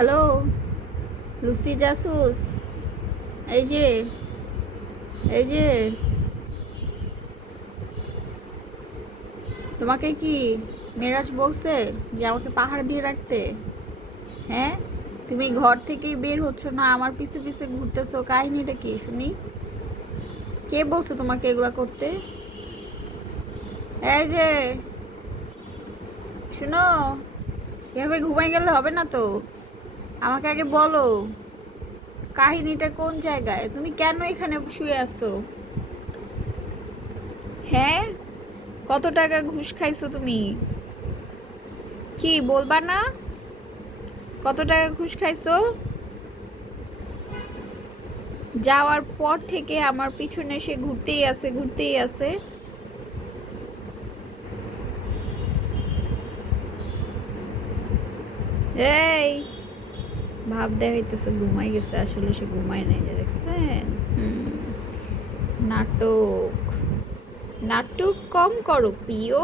Hello, Lucy Jesus. এই যে, এই যে, তোমাকে কি মেরাজ বলছে যে আমাকে পাহাড় দিয়ে রাখতে? হ্যাঁ, তুমি ঘর থেকেই বের হচ্ছ না, আমার পিছে পিছে ঘুরতেছো, কাহিনীটা কি শুনি? কে বলছে তোমাকে এগুলা করতে? এই যে, শুনো, এভাবে ঘুমাই গেলে হবে না তো। আমাকে আগে বলো, কাহিনীটা কোন জায়গায়? তুমি কেন এখানে শুয়ে আছো? হ্যাঁ, কত টাকা ঘুষ খাইছো তুমি? কি বলবা না? কত টাকা ঘুষ খাইছো? যাওয়ার পর থেকে আমার পিছনে সে ঘুরতেই আছে, ঘুরতেই আছে। এই, ভাব দেখাইতেছে ঘুমাই গেছে, আসলে সে ঘুমায় নাই, যে দেখছেন। হুম, নাটক, নাটক কম করো প্রিয়।